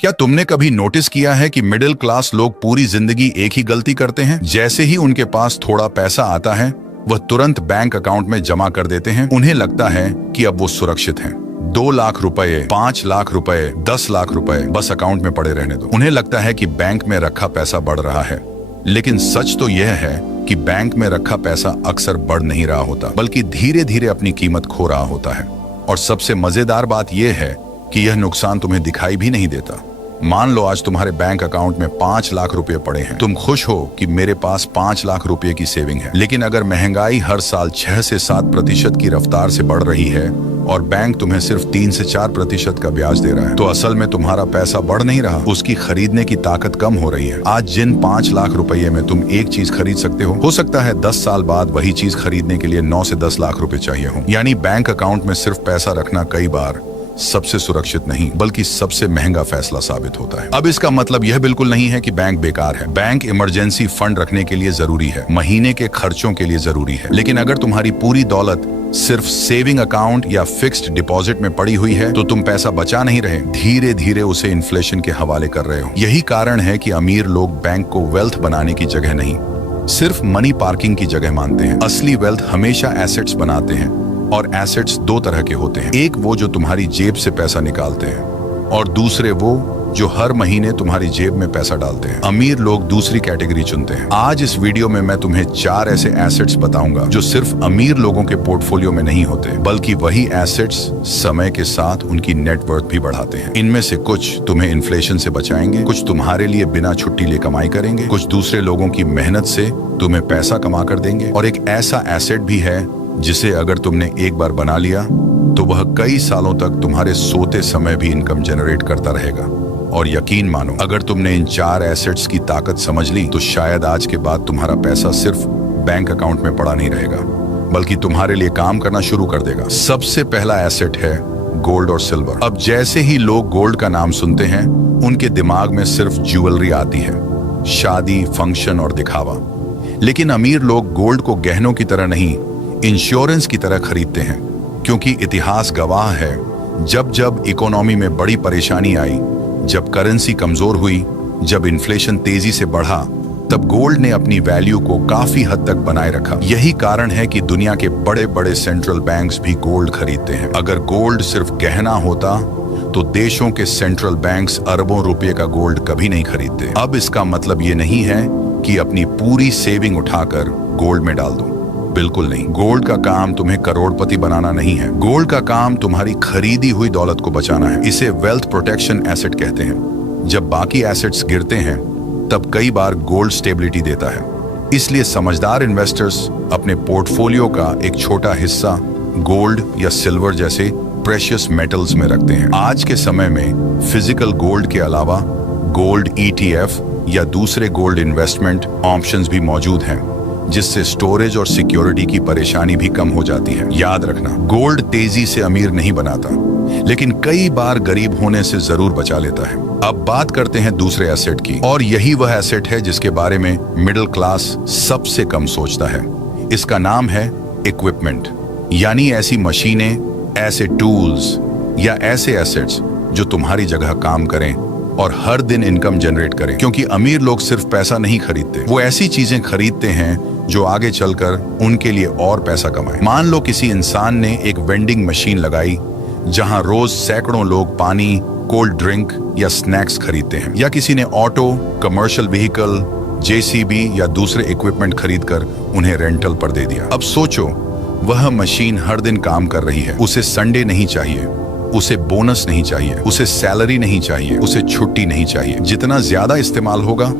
क्या तुमने कभी नोटिस किया है कि मिडिल क्लास लोग पूरी जिंदगी एक ही गलती करते हैं? जैसे ही उनके पास थोड़ा पैसा आता है वह तुरंत बैंक अकाउंट में जमा कर देते हैं। उन्हें लगता है कि अब वो सुरक्षित हैं। 2 लाख रुपए, 5 लाख रुपए, 10 लाख रुपए बस अकाउंट में पड़े रहने दो। उन्हें लगता है कि बैंक में रखा पैसा बढ़ रहा है, लेकिन सच तो यह है कि बैंक में रखा पैसा अक्सर बढ़ नहीं रहा होता, बल्कि धीरे धीरे अपनी कीमत खो रहा होता है। और सबसे मजेदार बात यह है कि यह नुकसान तुम्हें दिखाई भी नहीं देता। मान लो आज तुम्हारे बैंक अकाउंट में 5 लाख रुपए पड़े हैं। तुम खुश हो कि मेरे पास 5 लाख रुपए की सेविंग है, लेकिन अगर महंगाई हर साल 6 से 7% की रफ्तार से बढ़ रही है और बैंक तुम्हें सिर्फ 3 से 4% का ब्याज दे रहा है, तो असल में तुम्हारा पैसा बढ़ नहीं रहा, उसकी खरीदने की ताकत कम हो रही है। आज जिन 5 लाख रुपए में तुम एक चीज खरीद सकते हो सकता है 10 साल बाद वही चीज खरीदने के लिए 9 से 10 लाख रुपए चाहिए हो। यानी बैंक अकाउंट में सिर्फ पैसा रखना कई बार सबसे सुरक्षित नहीं बल्कि सबसे महंगा फैसला साबित होता है। अब इसका मतलब यह बिल्कुल नहीं है कि बैंक बेकार है। बैंक इमरजेंसी फंड रखने के लिए जरूरी है, महीने के खर्चों के लिए जरूरी है। लेकिन अगर तुम्हारी पूरी दौलत सिर्फ सेविंग अकाउंट या फिक्स्ड डिपॉजिट में पड़ी हुई है तो तुम पैसा बचा नहीं रहे, धीरे धीरे उसे इन्फ्लेशन के हवाले कर रहे हो। यही कारण है कि अमीर लोग बैंक को वेल्थ बनाने की जगह नहीं, सिर्फ मनी पार्किंग की जगह मानते हैं। असली वेल्थ हमेशा एसेट्स बनाते हैं, और एसेट्स 2 तरह के होते हैं। एक वो जो तुम्हारी जेब से पैसा निकालते हैं, और दूसरे वो जो हर महीने तुम्हारी जेब में पैसा डालते हैं। अमीर लोग दूसरी कैटेगरी चुनते हैं। आज इस वीडियो में मैं तुम्हें 4 ऐसे एसेट्स बताऊंगा जो सिर्फ अमीर लोगों के पोर्टफोलियो में नहीं होते, बल्कि वही एसेट्स समय के साथ उनकी नेटवर्थ भी बढ़ाते हैं। इनमें से कुछ तुम्हें इन्फ्लेशन से बचाएंगे, कुछ तुम्हारे लिए बिना छुट्टी ले कमाई करेंगे, कुछ दूसरे लोगों की मेहनत से तुम्हें पैसा कमा कर देंगे, और एक ऐसा एसेट भी है जिसे अगर तुमने एक बार बना लिया तो वह कई सालों तक तुम्हारे सोते समय भी इनकम जनरेट करता रहेगा। और यकीन मानो, अगर तुमने इन 4 एसेट्स की ताकत समझ ली तो शायद आज के बाद तुम्हारा पैसा सिर्फ बैंक अकाउंट में पड़ा नहीं रहेगा, बल्कि तुम्हारे लिए काम करना शुरू कर देगा। सबसे पहला एसेट है गोल्ड और सिल्वर। अब जैसे ही लोग गोल्ड का नाम सुनते हैं उनके दिमाग में सिर्फ ज्वेलरी आती है, शादी, फंक्शन और दिखावा। लेकिन अमीर लोग गोल्ड को गहनों की तरह नहीं, इंश्योरेंस की तरह खरीदते हैं, क्योंकि इतिहास गवाह है जब जब इकोनॉमी में बड़ी परेशानी आई, जब करेंसी कमजोर हुई, जब इन्फ्लेशन तेजी से बढ़ा, तब गोल्ड ने अपनी वैल्यू को काफी हद तक बनाए रखा। यही कारण है कि दुनिया के बड़े बड़े सेंट्रल बैंक्स भी गोल्ड खरीदते हैं। अगर गोल्ड सिर्फ गहना होता तो देशों के सेंट्रल बैंक्स अरबों रुपए का गोल्ड कभी नहीं खरीदते। अब इसका मतलब ये नहीं है कि अपनी पूरी सेविंग उठाकर गोल्ड में डाल दो, बिल्कुल नहीं। गोल्ड का काम तुम्हें करोड़पति बनाना नहीं है, गोल्ड का काम तुम्हारी खरीदी हुई दौलत को बचाना है। इसे वेल्थ प्रोटेक्शन एसेट कहते हैं। जब बाकी एसेट्स गिरते हैं तब कई बार गोल्ड स्टेबिलिटी देता है। इसलिए समझदार इन्वेस्टर्स अपने पोर्टफोलियो का एक छोटा हिस्सा गोल्ड या सिल्वर जैसे प्रेशियस मेटल्स में रखते हैं। आज के समय में फिजिकल गोल्ड के अलावा गोल्ड ETF या दूसरे गोल्ड इन्वेस्टमेंट ऑप्शंस भी मौजूद हैं, जिससे स्टोरेज और सिक्योरिटी की परेशानी भी कम हो जाती है। याद रखना, गोल्ड तेजी से अमीर नहीं बनाता, लेकिन कई बार गरीब होने से जरूर बचा लेता है। अब बात करते हैं दूसरे एसेट की, और यही वह एसेट है जिसके बारे में मिडिल क्लास सबसे कम सोचता है। इसका नाम है इक्विपमेंट, यानी ऐसी मशीनें, ऐसे टूल्स या ऐसे एसेट्स जो तुम्हारी जगह काम करें और हर दिन इनकम जनरेट करें। क्योंकि अमीर लोग सिर्फ पैसा नहीं खरीदते, वो ऐसी चीजें खरीदते हैं जो आगे चलकर उनके लिए और पैसा कमाए। मान लो किसी इंसान ने एक वेंडिंग मशीन लगाई जहां रोज सैकड़ों लोग पानी, कोल्ड ड्रिंक या स्नैक्स खरीदते हैं, या किसी ने ऑटो, कमर्शियल व्हीकल, JCB या दूसरे इक्विपमेंट खरीदकर उन्हें रेंटल पर दे दिया। अब सोचो, वह मशीन हर दिन काम कर रही है, उसे संडे नहीं चाहिए, उसे बोनस नहीं चाहिए, उसे सैलरी नहीं चाहिए, उसे छुट्टी नहीं चाहिए। जितना ज्यादा इस्तेमाल होगा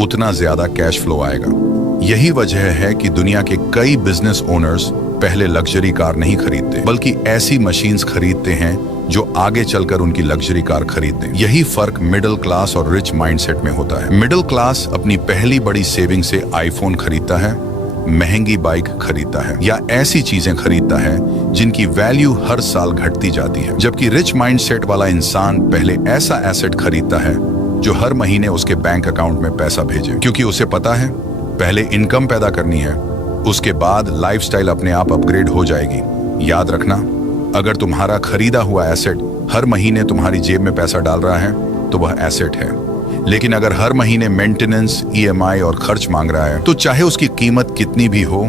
उतना ज्यादा कैश फ्लो आएगा। यही वजह है कि दुनिया के कई बिजनेस ओनर्स पहले लग्जरी कार नहीं खरीदते, बल्कि ऐसी मशीन्स खरीदते हैं जो आगे चलकर उनकी लग्जरी कार खरीद दें। यही फर्क मिडिल क्लास और रिच माइंडसेट में होता है। मिडिल क्लास अपनी पहली बड़ी सेविंग से आईफोन खरीदता है, महंगी बाइक खरीदता है, या ऐसी चीजें खरीदता है जिनकी वैल्यू हर साल घटती जाती है। जबकि रिच माइंडसेट वाला इंसान पहले ऐसा एसेट खरीदता है जो हर महीने उसके बैंक अकाउंट में पैसा भेजे, क्योंकि उसे पता है पहले इनकम पैदा करनी है, उसके बाद लाइफस्टाइल अपने आप अपग्रेड हो जाएगी। याद रखना, अगर तुम्हारा खरीदा हुआ एसेट हर महीने तुम्हारी जेब में पैसा डाल रहा है तो वह एसेट है। लेकिन अगर हर महीने मेंटेनेंस, ईएमआई और खर्च मांग रहा है, तो चाहे उसकी कीमत कितनी भी हो,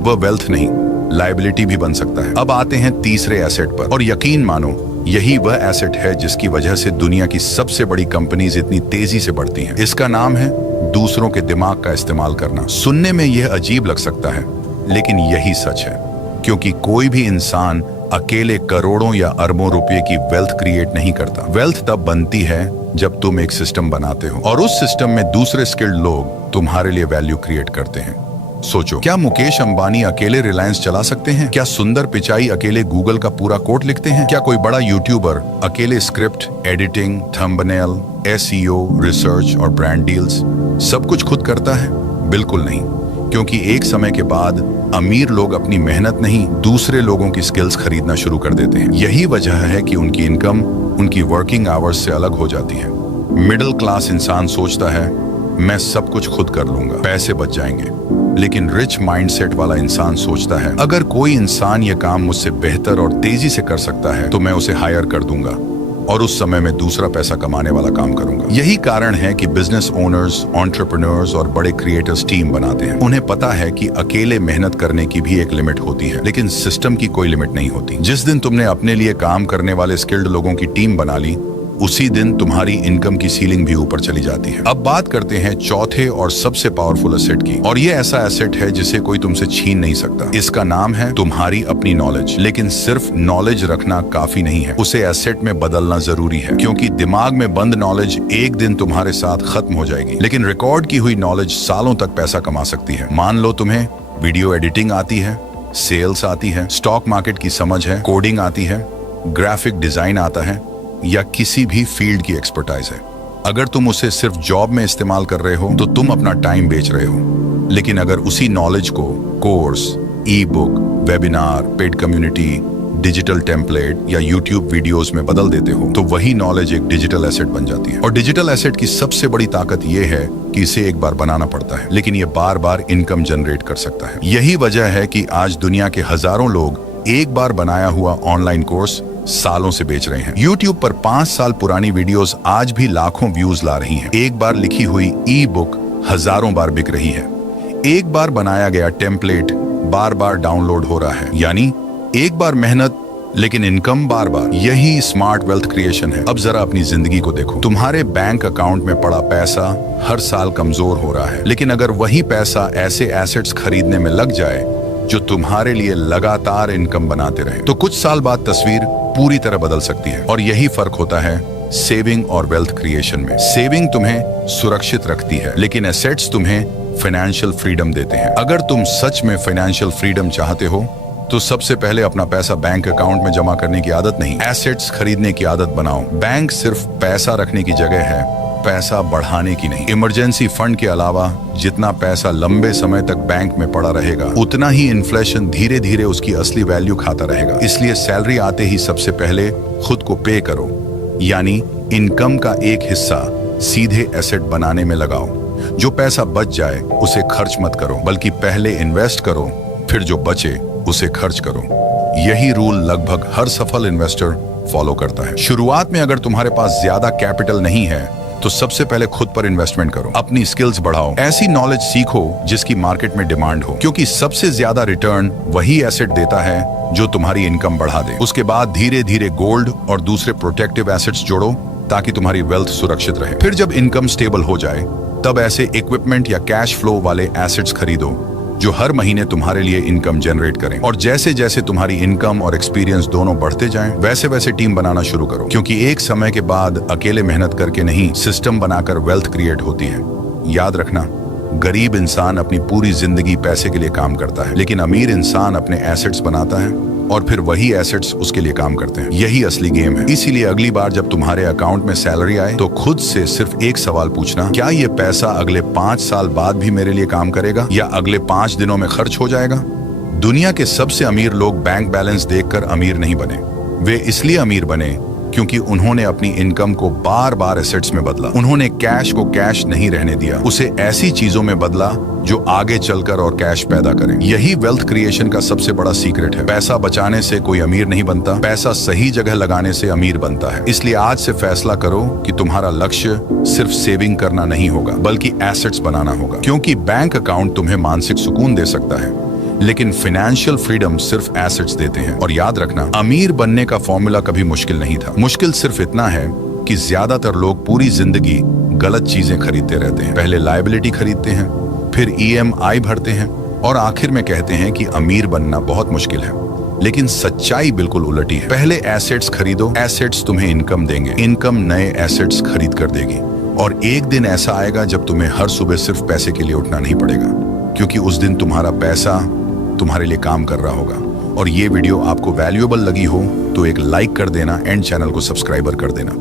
वह वेल्थ नहीं, लायबिलिटी भी बन सकता है। अब आते हैं तीसरे एसेट पर, और यकीन मानो यही वह एसेट है जिसकी वजह से दुनिया की सबसे बड़ी कंपनीज इतनी तेजी से बढ़ती हैं। इसका नाम है दूसरों के दिमाग का इस्तेमाल करना। सुनने में यह अजीब लग सकता है, लेकिन यही सच है, क्योंकि कोई भी इंसान अकेले करोड़ों या अरबों रुपए की वेल्थ क्रिएट नहीं करता। वेल्थ तब बनती है जब तुम एक सिस्टम बनाते हो और उस सिस्टम में दूसरे स्किल्ड लोग तुम्हारे लिए वैल्यू क्रिएट करते हैं। सोचो, क्या मुकेश अंबानी अकेले रिलायंस चला सकते हैं? क्या सुंदर पिचाई अकेले गूगल का पूरा कोड लिखते हैं? क्या कोई बड़ा यूट्यूबर अकेले script, editing, thumbnail, SEO, research और ब्रांड डील्स सब कुछ खुद करता है? बिल्कुल नहीं, क्योंकि एक समय के बाद अमीर लोग अपनी मेहनत नहीं, दूसरे लोगों की स्किल्स खरीदना शुरू कर देते हैं। यही वजह है कि उनकी इनकम उनकी वर्किंग आवर्स से अलग हो जाती है। मिडिल क्लास इंसान सोचता है, मैं सब कुछ खुद कर लूंगा, पैसे बच जाएंगे। लेकिन रिच माइंडसेट वाला इंसान सोचता है, अगर कोई इंसान ये काम मुझसे बेहतर और तेजी से कर सकता है तो मैं उसे हायर कर दूंगा और उस समय में दूसरा पैसा कमाने वाला काम करूंगा। यही कारण है कि बिजनेस ओनर्स, एंटरप्रेन्योर्स और बड़े क्रिएटर्स टीम बनाते हैं। उन्हें पता है कि अकेले मेहनत करने की भी एक लिमिट होती है, लेकिन सिस्टम की कोई लिमिट नहीं होती। जिस दिन तुमने अपने लिए काम करने वाले स्किल्ड लोगों की टीम बना ली, उसी दिन तुम्हारी इनकम की सीलिंग भी ऊपर चली जाती है। अब बात करते हैं चौथे और सबसे पावरफुल एसेट की, और ये ऐसा एसेट है जिसे कोई तुमसे छीन नहीं सकता। इसका नाम है तुम्हारी अपनी नॉलेज। लेकिन सिर्फ नॉलेज रखना काफी नहीं है, उसे एसेट में बदलना जरूरी है, क्योंकि दिमाग में बंद नॉलेज एक दिन तुम्हारे साथ खत्म हो जाएगी, लेकिन रिकॉर्ड की हुई नॉलेज सालों तक पैसा कमा सकती है। मान लो तुम्हें वीडियो एडिटिंग आती है, सेल्स आती है, स्टॉक मार्केट की समझ है, कोडिंग आती है, ग्राफिक डिजाइन आता है, या किसी भी फील्ड की एक्सपर्टाइज है। अगर तुम उसे सिर्फ जॉब में इस्तेमाल कर रहे हो तो तुम अपना टाइम बेच रहे हो। लेकिन अगर उसी नॉलेज को कोर्स, ई book, webinar, paid community, digital template या यूट्यूब वीडियोस में बदल देते हो तो वही नॉलेज एक डिजिटल एसेट बन जाती है। और डिजिटल एसेट की सबसे बड़ी ताकत यह है कि इसे एक बार बनाना पड़ता है, लेकिन ये बार बार इनकम जनरेट कर सकता है। यही वजह है कि आज दुनिया के हजारों लोग एक बार बनाया हुआ ऑनलाइन कोर्स सालों से बेच रहे हैं। YouTube पर 5 साल पुरानी वीडियोस आज भी लाखों व्यूज ला रही हैं। एक बार लिखी हुई ई बुक हजारों बार बिक रही है। एक बार बनाया गया टेम्पलेट बार बार डाउनलोड हो रहा है। यानी एक बार मेहनत, लेकिन इनकम बार बार। यही स्मार्ट वेल्थ क्रिएशन है। अब जरा अपनी जिंदगी को देखो। तुम्हारे बैंक अकाउंट में पड़ा पैसा हर साल कमजोर हो रहा है, लेकिन अगर वही पैसा ऐसे एसेट्स खरीदने में लग जाए जो तुम्हारे लिए लगातार इनकम बनाते रहे, तो कुछ साल बाद तस्वीर पूरी तरह बदल सकती है। और यही फर्क होता है सेविंग और वेल्थ क्रिएशन में। सेविंग तुम्हें सुरक्षित रखती है, लेकिन एसेट्स तुम्हें फाइनेंशियल फ्रीडम देते हैं। अगर तुम सच में फाइनेंशियल फ्रीडम चाहते हो तो सबसे पहले अपना पैसा बैंक अकाउंट में जमा करने की आदत नहीं, एसेट्स खरीदने की आदत बनाओ। बैंक सिर्फ पैसा रखने की जगह है, पैसा बढ़ाने की नहीं। इमरजेंसी फंड के अलावा जितना पैसा लंबे समय तक बैंक में पड़ा रहेगा, उतना ही इन्फ्लेशन धीरे धीरे उसकी असली वैल्यू खाता रहेगा। इसलिए सैलरी आते ही सबसे पहले खुद को पे करो, यानी इनकम का एक हिस्सा सीधे एसेट बनाने में लगाओ। जो पैसा बच जाए उसे खर्च मत करो, बल्कि पहले इन्वेस्ट करो, फिर जो बचे उसे खर्च करो। यही रूल लगभग हर सफल इन्वेस्टर फॉलो करता है। शुरुआत में अगर तुम्हारे पास ज्यादा कैपिटल नहीं है तो सबसे पहले खुद पर इन्वेस्टमेंट करो, अपनी स्किल्स बढ़ाओ, ऐसी नॉलेज सीखो जिसकी मार्केट में डिमांड हो, क्योंकि सबसे ज्यादा रिटर्न वही एसेट देता है जो तुम्हारी इनकम बढ़ा दे। उसके बाद धीरे धीरे गोल्ड और दूसरे प्रोटेक्टिव एसेट्स जोड़ो ताकि तुम्हारी वेल्थ सुरक्षित रहे। फिर जब इनकम स्टेबल हो जाए तब ऐसे इक्विपमेंट या कैश फ्लो वाले एसेट्स खरीदो जो हर महीने तुम्हारे लिए इनकम जनरेट करें। और जैसे जैसे तुम्हारी इनकम और एक्सपीरियंस दोनों बढ़ते जाएं, वैसे वैसे टीम बनाना शुरू करो, क्योंकि एक समय के बाद अकेले मेहनत करके नहीं, सिस्टम बनाकर वेल्थ क्रिएट होती है। याद रखना, गरीब इंसान अपनी पूरी जिंदगी पैसे के लिए काम करता है, लेकिन अमीर इंसान अपने एसेट्स बनाता है और फिर वही एसेट्स उसके लिए काम करते हैं। यही असली गेम है। इसीलिए अगली बार जब तुम्हारे अकाउंट में सैलरी आए तो खुद से सिर्फ एक सवाल पूछना, क्या ये पैसा अगले 5 साल बाद भी मेरे लिए काम करेगा या अगले 5 दिनों में खर्च हो जाएगा? दुनिया के सबसे अमीर लोग बैंक बैलेंस देखकर अमीर नहीं बने, वे इसलिए अमीर बने क्योंकि उन्होंने अपनी इनकम को बार बार एसेट्स में बदला। उन्होंने कैश को कैश नहीं रहने दिया, उसे ऐसी चीजों में बदला जो आगे चलकर और कैश पैदा करें। यही वेल्थ क्रिएशन का सबसे बड़ा सीक्रेट है। पैसा बचाने से कोई अमीर नहीं बनता, पैसा सही जगह लगाने से अमीर बनता है। इसलिए आज से फैसला करो कि तुम्हारा लक्ष्य सिर्फ सेविंग करना नहीं होगा, बल्कि एसेट्स बनाना होगा। क्योंकि बैंक अकाउंट तुम्हें मानसिक सुकून दे सकता है, लेकिन फाइनेंशियल फ्रीडम सिर्फ एसेट्स देते हैं। और याद रखना, अमीर बनने का फॉर्मूला कभी मुश्किल नहीं था। मुश्किल सिर्फ इतना है कि ज्यादातर लोग पूरी जिंदगी गलत चीजें खरीदते रहते हैं। पहले लायबिलिटी खरीदते हैं, फिर EMI भरते हैं और आखिर में कहते हैं कि अमीर बनना बहुत मुश्किल है। लेकिन सच्चाई बिल्कुल उलटी है। पहले एसेट्स खरीदो, एसेट्स तुम्हें इनकम देंगे, इनकम नए एसेट्स खरीद कर देगी। और एक दिन ऐसा आएगा जब तुम्हें हर सुबह सिर्फ पैसे के लिए उठना नहीं पड़ेगा, क्योंकि उस दिन तुम्हारा पैसा तुम्हारे लिए काम कर रहा होगा। और ये वीडियो आपको वैल्यूएबल लगी हो तो एक लाइक कर देना एंड चैनल को सब्सक्राइबर कर देना।